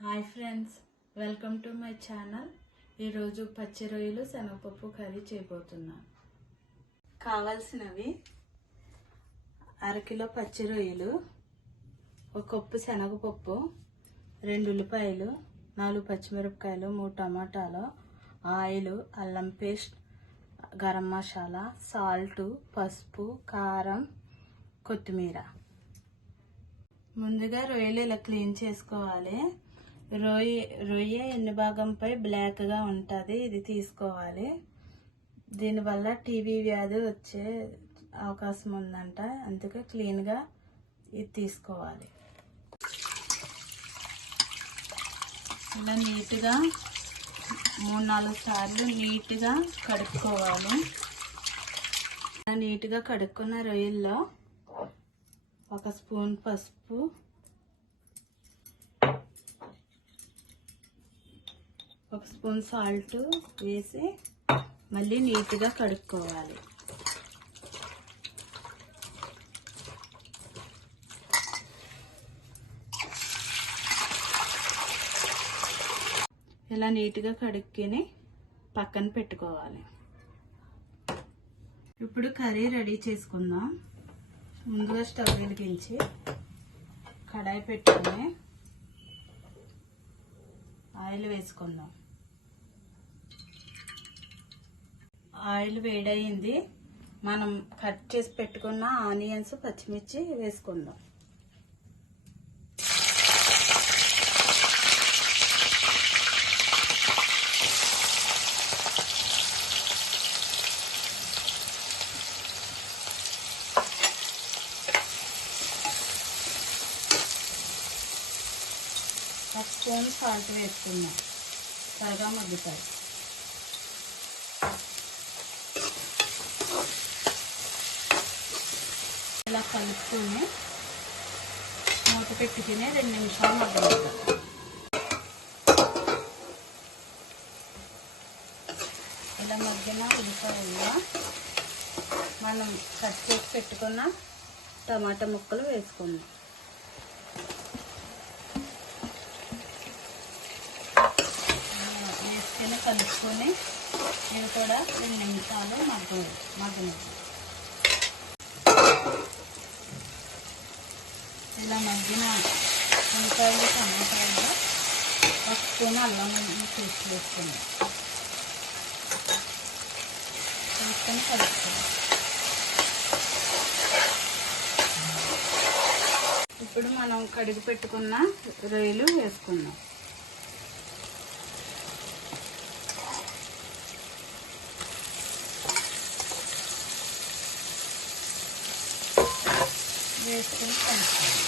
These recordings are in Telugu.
Hi friends, welcome to my channel. ఈరోజు పచ్చి రొయ్యలు శనగపప్పు కర్రీ చేయబోతున్నాను. కావాల్సినవి అరకిలో పచ్చి రొయ్యలు, ఒక కప్పు శనగపప్పు, 2 ఉల్లిపాయలు, 4 పచ్చిమిరపకాయలు, 3 టమాటాలు, ఆయిల్, అల్లం పేస్ట్, గరం మసాలా, సాల్ట్, పసుపు, కారం, కొత్తిమీర. ముందుగా రొయ్యలు ఇలా క్లీన్ చేసుకోవాలి. రొయ్య ఎన్ని భాగంపై బ్లాక్గా ఉంటుంది, ఇది తీసుకోవాలి. దీనివల్ల టీబీ వ్యాధి వచ్చే అవకాశం ఉందంట, అందుకే క్లీన్గా ఇది తీసుకోవాలి. ఇలా నీట్గా 3-4 సార్లు నీట్గా కడుక్కోవాలి. ఇలా నీట్గా కడుక్కున్న రొయ్యల్లో 1 స్పూన్ పసుపు, 1 స్పూన్ సాల్ట్ వేసి మళ్ళీ నీట్గా కడుక్కోవాలి. ఇలా నీట్గా కడుక్కొని పక్కన పెట్టుకోవాలి. ఇప్పుడు కర్రీ రెడీ చేసుకుందాం. ముందుగా స్టవ్ వెలిగించి కడాయి పెట్టుకొని ఆయిల్ వేసుకుందాం. ఆయిల్ వేడయింది. మనం కట్ చేసి పెట్టుకున్న ఆనియన్స్, పచ్చిమిర్చి వేసుకుందాం. ఒక స్పూన్ సాల్ట్ వేసుకుందాం, త్వరగా మగ్గుతాయి. ఇలా కలుపుకొని మూత పెట్టుకుని 2 నిమిషాలు మగ్గనిద్దాం. ఇలా మగ్గిన ఉల్లిపాయల్లో మనం కట్ చేసి పెట్టుకున్న టమాటా ముక్కలు వేసుకుందాం. వేసుకొని కలుపుకొని ఇవి కూడా 2 నిమిషాలు మగ్గనిద్దాం. ఇలా మగ్గిన ఉల్లిపాయలు, టమాటాలు, 1 స్పూన్ అల్లం పేస్ట్ వేసుకుందాం. వేసుకొని కలుపుకుందాం. ఇప్పుడు మనం కడిగి పెట్టుకున్న రొయ్యలు వేసుకుందాం. వేసుకొని కలుపుకోవాలి.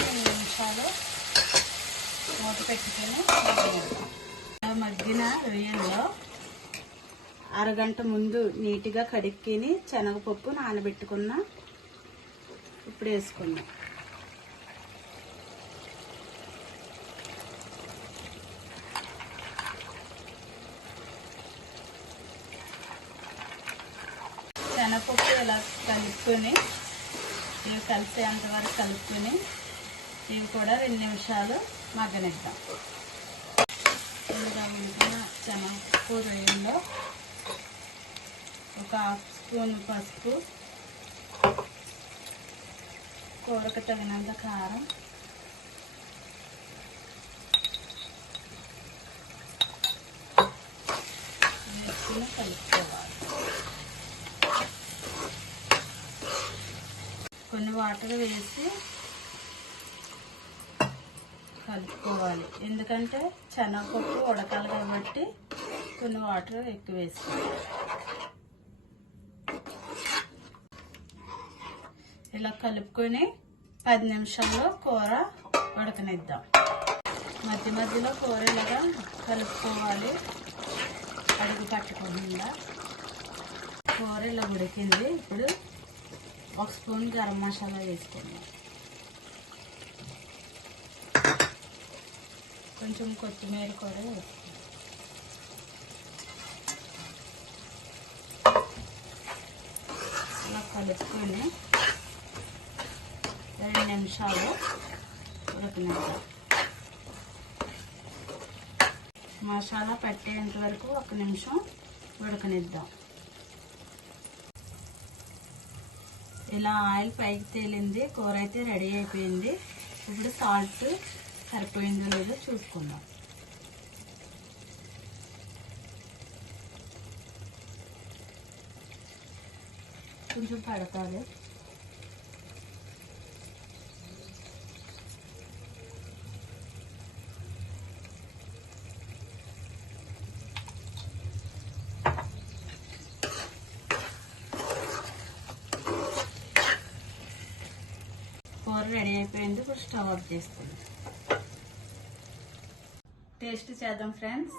2 నిమిషాలు మూత పెట్టుకొని మగ్గిన రొయ్యల్లో అరగంట ముందు నీట్గా కడుక్కొని శనగపప్పు నానబెట్టుకున్న ఇప్పుడు వేసుకుందాం. శనగపప్పు ఇలా కలుపుకొని ఇవి కలిసేంతవరకు కలుపుకొని ఇవి కూడా 2 నిమిషాలు మగ్గనిద్దాం. ఇలా ఉడికిన శనగపప్పు రొయ్యల్లో ఒక 1/2 స్పూన్ పసుపు, కూరకు తగినంత కారం, వేసుకుని కలుపుకోవాలి. కొన్ని వాటర్ వేసి కలుపుకోవాలి, ఎందుకంటే శనగపప్పు ఉడకాలి కాబట్టి కొన్ని వాటర్ ఎక్కువ వేసుకోవాలి. ఇలా కలుపుకొని 10 నిమిషాల్లో కూర ఉడకనిద్దాం. మధ్య మధ్యలో కూర ఇలాగా కలుపుకోవాలి, అడుగు పట్టకుండా. కూర ఇలా ఉడికింది. ఇప్పుడు 1 స్పూన్ గరం మసాలా వేసుకుందాం. కొంచెం కొత్తిమీర కూడా వేసుకుందాం. కలుపుకొని 2 నిమిషాలు ఉడకనిద్దాం. మసాలా పట్టేంత వరకు 1 నిమిషం ఉడకనిద్దాం. ఇలా ఆయిల్ పైకి తేలింది, కూర అయితే రెడీ అయిపోయింది. ఇప్పుడు సాల్ట్ సరిపోయిందో లేదో చూసుకుందాం. కొంచెం పడతాలి. కూర రెడీ అయిపోయింది. ఇప్పుడు స్టవ్ ఆఫ్ చేసుకుందాం. టేస్ట్ చేద్దాం ఫ్రెండ్స్.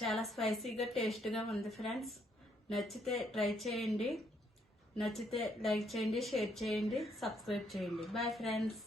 చాలా స్పైసీగా టేస్ట్గా ఉంది ఫ్రెండ్స్. నచ్చితే ట్రై చేయండి. నచ్చితే లైక్ చేయండి, షేర్ చేయండి, సబ్స్క్రైబ్ చేయండి. Bye friends.